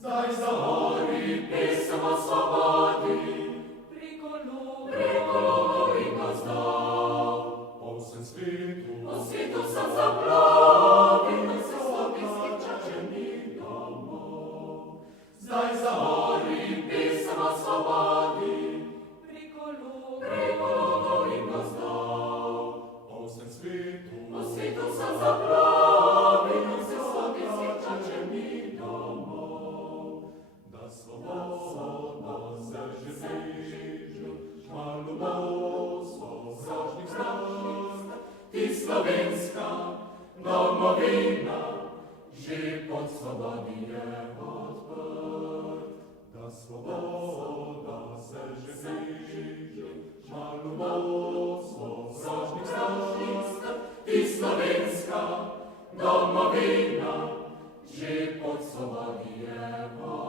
Zdaj zahori pesem o svobodi, prikolo in gozdov. Po vsem svetu sem zaplavil, se slovenskih čačenih domov. Zdaj zahori pesem o svobodi, prikolo in gozdov. Po vsem svetu sem zaplavil, se slovenskih čačenih domov. Da svobodno se že bliža, kmalu bo sovražnih strah. Ti slovenska domovina, že pod svobodi je odprt. Da svoboda se že bliža, kmalu bo sovražnih strah. Ti slovenska domovina, že pod svobodi je odprt.